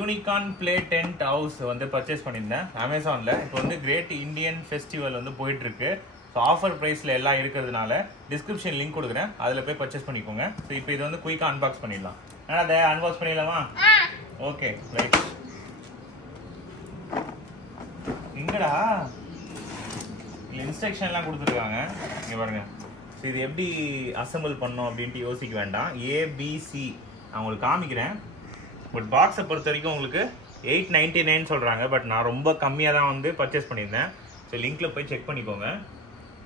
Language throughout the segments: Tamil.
யூனிகார்ன் ப்ளே டென்ட் ஹவுஸ் வந்து பர்ச்சேஸ் பண்ணியிருந்தேன் அமேசானில். இப்போ வந்து கிரேட் இந்தியன் ஃபெஸ்டிவல் வந்து போயிட்டுருக்கு. ஸோ ஆஃபர் ப்ரைஸில் எல்லாம் இருக்கிறதுனால டிஸ்கிரிப்ஷன் லிங்க் கொடுக்குறேன், அதில் போய் பர்ச்சேஸ் பண்ணிக்கோங்க. ஸோ இப்போ இது வந்து குயிக்காக அன்பாக்ஸ் பண்ணிடலாம். ஆனால் அதை அன்பாக்ஸ் பண்ணிடலாமா? Okay right. இங்கடா இல்லை இன்ஸ்ட்ரக்ஷன்லாம் கொடுத்துருக்காங்க, இங்கே பாருங்க. ஸோ இது எப்படி அசம்பிள் பண்ணோம் அப்படின்ட்டு யோசிக்க வேண்டாம். ஏபிசி நான் உங்களுக்கு காமிக்கிறேன். பட் பாக்ஸை பொறுத்த வரைக்கும் உங்களுக்கு 899 சொல்கிறாங்க. பட் நான் ரொம்ப கம்மியாக தான் வந்து பர்ச்சேஸ் பண்ணியிருந்தேன். ஸோ லிங்க்கில் போய் செக் பண்ணிக்கோங்க.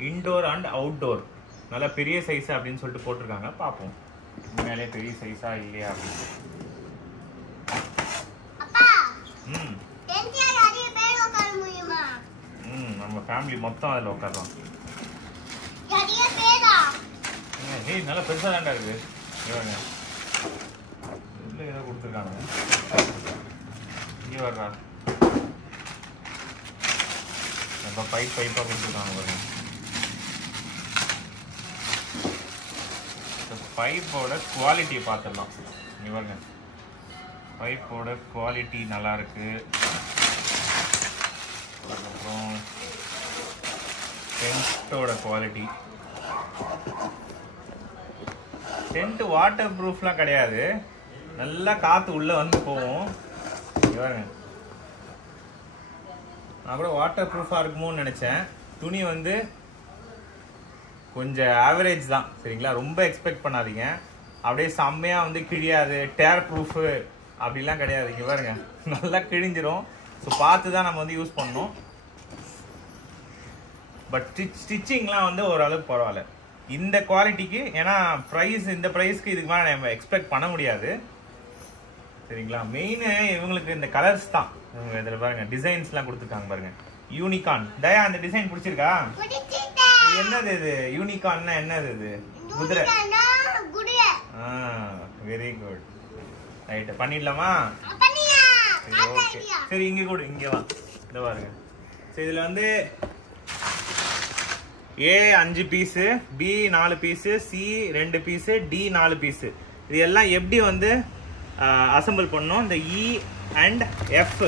இன்டோர் அண்ட் அவுட்டோர் நல்லா பெரிய சைஸா அப்படின்னு சொல்லிட்டு போட்டிருக்காங்க. பார்ப்போம் உண்மையிலே பெரிய சைஸா இல்லையா அப்படின்னு. நம்ம ஃபேமிலி மொத்தம் அதில் உட்காரலாம். ஏய் நல்லா பெருசாக தாண்டா இருக்குது. இவங்க இதில் ஏதோ கொடுத்துருக்காங்க. இங்கே வர்றா நம்ம பைப்பாக கொடுத்துருக்காங்க பாருங்க. பைப்போட குவாலிட்டியை பார்த்துடலாம். இங்கே பாருங்க, பைப்போட குவாலிட்டி நல்லா இருக்கு. அதுக்கப்புறம் டென்ட்டோட குவாலிட்டி, டென்ட் வாட்டர் ப்ரூஃப்லாம் கிடையாது, நல்லா காற்று உள்ளே வந்து போகும். பாருங்க, நான் கூட வாட்டர் ப்ரூஃபாக இருக்குமோன்னு நினச்சேன். துணி வந்து கொஞ்சம் ஆவரேஜ் தான், சரிங்களா? ரொம்ப எக்ஸ்பெக்ட் பண்ணாதீங்க. அப்படியே செம்மையாக வந்து கிழியாது, டேர் ப்ரூஃபு அப்படிலாம் கிடையாது. இங்கே பாருங்க, நல்லா கிழிஞ்சிரும். ஸோ பார்த்து தான் நம்ம வந்து யூஸ் பண்ணணும். பட் ஸ்டிச்சிங்லாம் வந்து ஓரளவுக்கு பரவாயில்ல இந்த குவாலிட்டிக்கு. ஏன்னா ப்ரைஸ், இந்த ப்ரைஸ்க்கு இதுக்கு மேலே நம்ம எக்ஸ்பெக்ட் பண்ண முடியாது, சரிங்களா? மெயின் இவங்களுக்கு இந்த கலர்ஸ் தான். இவங்க இதில் பாருங்க டிசைன்ஸ்லாம் கொடுத்துருக்காங்க பாருங்க. யூனிகார்ன் தயா, அந்த டிசைன் பிடிச்சிருக்கா? என்னது இது? யூனிகார்ன்னா என்னது இது? குதிரை. Very good. ரைட், பண்ணிடலாமா? ஓகே சரி, இங்கே கூட இங்கே வா, இந்த பாருங்க. சரி, இதில் வந்து A 5 piece, B 4 piece, C 2 piece, D 4 piece. இது எல்லாம் எப்படி வந்து அசம்பிள் பண்ணோம்? இந்த இ அண்ட் எஃப்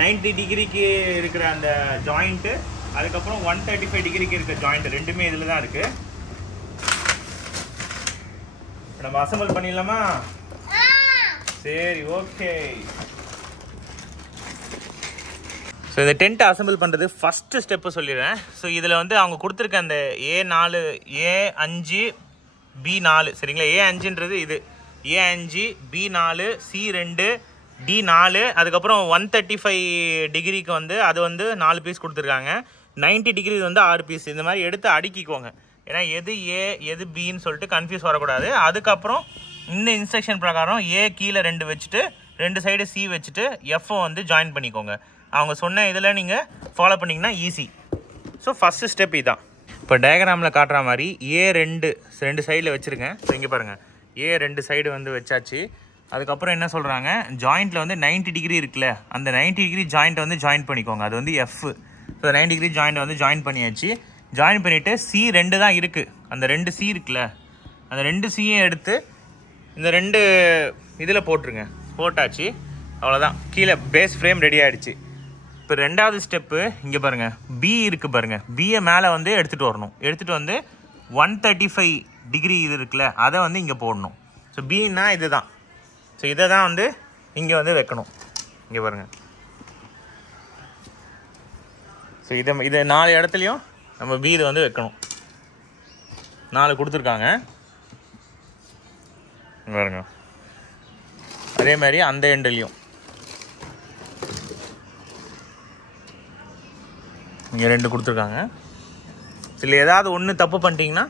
90 டிகிரிக்கு இருக்கிற அந்த ஜாயிண்ட்டு, அதுக்கப்புறம் 135 டிகிரிக்கு இருக்கிற ஜாயிண்ட், ரெண்டுமே இதில் தான் இருக்கு. நம்ம அசம்பிள் பண்ணிடலாமா? சரி ஓகே. ஸோ இந்த டென்ட்டை அசம்பிள் பண்ணுறது ஃபஸ்ட்டு ஸ்டெப்பு சொல்லிடுறேன். ஸோ இதில் வந்து அவங்க கொடுத்துருக்க அந்த A4, A5, B4, சரிங்களா? A5ன்றது இது, A5, B4, C2, D4, அதுக்கப்புறம் 135 டிகிரிக்கு வந்து அது வந்து 4 பீஸ் கொடுத்துருக்காங்க. 90 டிகிரி வந்து 6 பீஸ். இந்த மாதிரி எடுத்து அடுக்கிக்கோங்க, ஏன்னா எது ஏ எது பின்னு சொல்லிட்டு கன்ஃபியூஸ் வரக்கூடாது. அதுக்கப்புறம் இந்த இன்ஸ்ட்ரக்ஷன் பிரகாரம் ஏ கீழே 2 வச்சுட்டு 2 சைடு சி வச்சுட்டு எஃப்ஓ வந்து ஜாயின் பண்ணிக்கோங்க. அவங்க சொன்ன இதில் நீங்கள் ஃபாலோ பண்ணிங்கன்னா ஈஸி. ஸோ ஃபஸ்ட்டு ஸ்டெப் இதுதான். இப்போ டயக்ராமில் காட்டுற மாதிரி A2 2 சைடில் வச்சுருக்கேன். ஸோ இங்கே பாருங்கள், A2 சைடு வந்து வச்சாச்சு. அதுக்கப்புறம் என்ன சொல்கிறாங்க, ஜாயிண்ட்டில் வந்து 90 டிகிரி இருக்குல்ல, அந்த 90 டிகிரி ஜாயிண்ட் வந்து ஜாயின் பண்ணிக்கோங்க. அது வந்து எஃப். ஸோ 90 டிகிரி ஜாயிண்ட் வந்து ஜாயின் பண்ணியாச்சு. ஜாயின் பண்ணிவிட்டு C2 தான் இருக்குது, அந்த 2 சி இருக்குல்ல, அந்த 2 சியும் எடுத்து இந்த 2 இதில் போட்டுருங்க. போட்டாச்சு, அவ்வளோதான். கீழே பேஸ் ஃப்ரேம் ரெடி ஆகிடுச்சு. இப்போ ரெண்டாவது ஸ்டெப்பு இங்கே பாருங்கள், பி இருக்குது பாருங்கள். பியை மேலே வந்து எடுத்துகிட்டு வரணும். எடுத்துகிட்டு வந்து 135 டிகிரி இது இருக்குல்ல, அதை வந்து இங்கே போடணும். ஸோ பின்னா இது தான். ஸோ இதை தான் வந்து இங்கே வந்து வைக்கணும். இங்கே பாருங்கள். ஸோ இதை 4 இடத்துலையும் நம்ம பி இதை வந்து வைக்கணும். 4 கொடுத்துருக்காங்க பாருங்க. அதே மாதிரி அந்த எண்ட்லையும் இங்கே 2 கொடுத்துருக்காங்க. இதில் ஏதாவது ஒன்று தப்பு பண்ணிட்டீங்கன்னா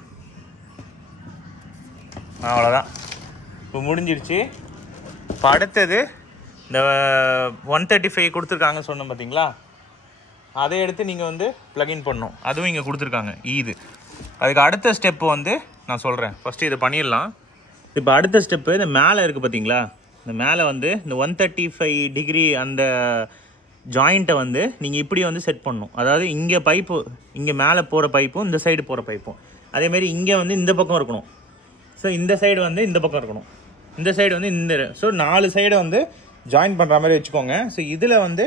அவ்வளோதான், இப்போ முடிஞ்சிருச்சு. இப்போ அடுத்தது இந்த 135 கொடுத்துருக்காங்க சொன்னோம் பார்த்தீங்களா, அதை எடுத்து நீங்கள் வந்து ப்ளக்இன் பண்ணணும். அதுவும் இங்கே கொடுத்துருக்காங்க இது. அதுக்கு அடுத்த ஸ்டெப்பு வந்து நான் சொல்கிறேன். ஃபஸ்ட்டு இதை பண்ணிடலாம். இப்போ அடுத்த ஸ்டெப்பு இந்த மேலே இருக்குது பார்த்தீங்களா, இந்த மேலே வந்து இந்த 135 டிகிரி அந்த ஜாயிண்ட்டை வந்து நீங்கள் இப்படி வந்து செட் பண்ணணும். அதாவது இங்கே பைப்பு, இங்கே மேலே போகிற பைப்பும் இந்த சைடு போகிற பைப்பும், அதேமாதிரி இங்கே வந்து இந்த பக்கம் இருக்கணும். ஸோ இந்த சைடு வந்து இந்த பக்கம் இருக்கணும், இந்த சைடு வந்து இந்த. ஸோ 4 சைடு வந்து ஜாயின் பண்ணுற மாதிரி வச்சுக்கோங்க. ஸோ இதில் வந்து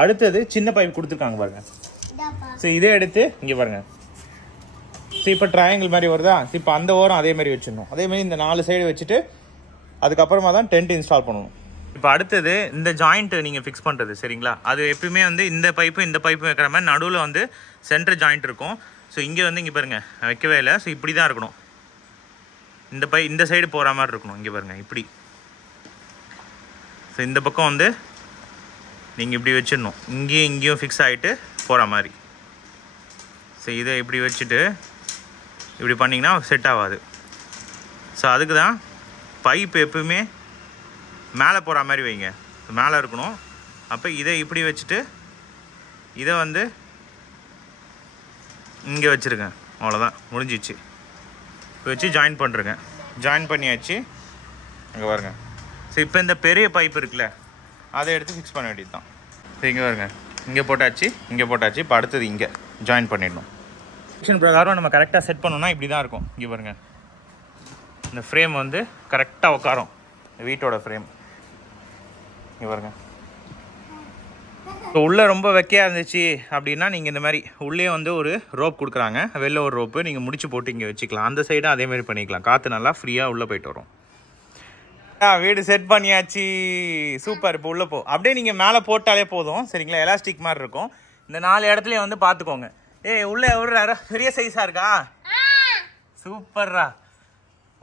அடுத்தது சின்ன பைப் கொடுத்துருக்காங்க பாருங்க. ஸோ இதே எடுத்து இங்கே பாருங்க. ஸோ இப்போ ட்ரையாங்கிள் மாதிரி வருதா? ஸோ இப்போ அந்த ஓரம் அதே மாதிரி வச்சிடணும். அதே மாதிரி இந்த 4 சைடு வச்சுட்டு அதுக்கப்புறமா தான் டென்ட் இன்ஸ்டால் பண்ணணும். இப்போ அடுத்தது இந்த ஜாயிண்ட்டு நீங்கள் ஃபிக்ஸ் பண்ணுறது சரிங்களா? அது எப்பயுமே வந்து இந்த பைப்பு வைக்கிற மாதிரி நடுவில் வந்து சென்டர் ஜாயிண்ட் இருக்கும். ஸோ இங்கே வந்து இங்கே பாருங்கள் வைக்கவே இல்லை. ஸோ இப்படி தான் இருக்கணும். இந்த சைடு போகிற மாதிரி இருக்கணும். இங்கே பாருங்கள் இப்படி. ஸோ இந்த பக்கம் வந்து நீங்கள் இப்படி வச்சிடணும். இங்கேயும் ஃபிக்ஸ் ஆகிட்டு போகிற மாதிரி. ஸோ இதை இப்படி வச்சுட்டு இப்படி பண்ணிங்கன்னா செட் ஆகாது. ஸோ அதுக்கு தான் பைப் எப்பவுமே மேலே போகிற மாதிரி வைங்க. மேலே இருக்கணும். அப்போ இதை இப்படி வச்சுட்டு இதை வந்து இங்கே வச்சுருங்க. அவ்வளோதான், முடிஞ்சிச்சு. இப்போ வச்சு ஜாயின் பண்ணுறேங்க. ஜாயின் பண்ணியாச்சு. அங்கே பாருங்க. ஸோ இப்போ இந்த பெரிய பைப் இருக்குல்ல, அதை எடுத்து ஃபிக்ஸ் பண்ண வேண்டியது தான். ஸோ இங்கே பாருங்க, இங்கே போட்டாச்சு. இப்போ அடுத்தது இங்கே ஜாயின் பண்ணிடணும். செக்ஷன் பிரகாரம் நம்ம கரெக்டாக செட் பண்ணோம்னா இப்படி தான் இருக்கும். இங்கே பாருங்க, இந்த ஃப்ரேம் வந்து கரெக்டாக உட்காரும். வீட்டோட ஃப்ரேம் இங்கே பாருங்க. இப்போ உள்ளே ரொம்ப வெக்கையாக இருந்துச்சு அப்படின்னா நீங்கள் இந்த மாதிரி உள்ளே வந்து ஒரு ரோப் கொடுக்குறாங்க. வெளில ஒரு ரோப்பு நீங்கள் முடிச்சு போட்டு இங்கே வச்சுக்கலாம். அந்த சைடும் அதேமாதிரி பண்ணிக்கலாம். காற்று நல்லா ஃப்ரீயாக உள்ளே போயிட்டு வரும். வீடு செட் பண்ணியாச்சு. சூப்பர். இப்போ உள்ளே போ. அப்படியே நீங்கள் மேலே போட்டாலே போதும் சரிங்களா? எலாஸ்டிக் மாதிரி இருக்கும். இந்த 4 இடத்துலையும் வந்து பார்த்துக்கோங்க. உள்ளே ஒரு பெரிய சைஸாக இருக்கா? சூப்பர்ரா.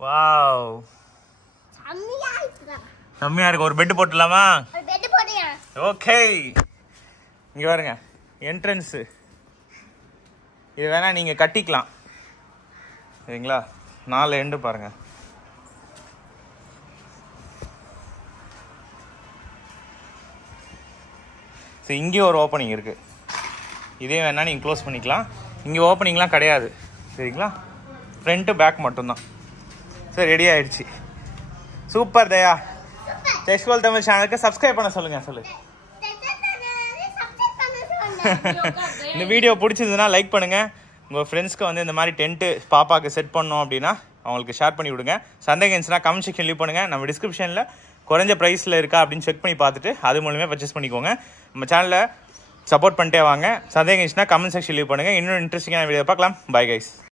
வாவ், கம்மியாக இருக்கு. ஒரு பெட்டு போட்டுடலாமா? ஓகே. இங்கே பாருங்க, என்ட்ரன்ஸு. இது வேணால் நீங்கள் கட்டிக்கலாம் சரிங்களா? 4 எண்டு பாருங்கள். ஸோ இங்கேயும் ஒரு ஓப்பனிங் இருக்குது. இதே வேணால் நீங்கள் க்ளோஸ் பண்ணிக்கலாம். இங்கே ஓப்பனிங்லாம் கிடையாது சரிங்களா? ஃப்ரண்ட்டு பேக் மட்டும்தான். சரி, ரெடி ஆகிடுச்சு. சூப்பர் தயா. டெக்ஸ்ட்வெல் தமிழ் சேனலுக்கு சப்ஸ்கிரைப் பண்ண சொல்லு. இந்த வீடியோ பிடிச்சிருந்ததுன்னா லைக் பண்ணுங்கள். உங்கள் ஃப்ரெண்ட்ஸ்க்கு வந்து இந்த மாதிரி டென்ட்டு பாப்பாவுக்கு செட் பண்ணோம் அப்படின்னா அவங்களுக்கு ஷேர் பண்ணி விடுங்க. சந்தேகம் இருந்துச்சுன்னா கமெண்ட் செக்ஷன் லீவ் பண்ணுங்கள். நம்ம டிஸ்கிரிப்ஷனில் குறைஞ்ச ப்ரைஸில் இருக்கா அப்படின்னு செக் பண்ணி பார்த்துட்டு அது மூலமே பர்ச்சேஸ் பண்ணிக்கோங்க. நம்ம சேனலை சப்போர்ட் பண்ணிட்டே வாங்க. சந்தேகம் இருந்துச்சுன்னா கமெண்ட் செக்ஷன் லீவ் பண்ணுங்கள். இன்னும் இன்ட்ரெஸ்டிங்கான வீடியோ பார்க்கலாம். Bye guys.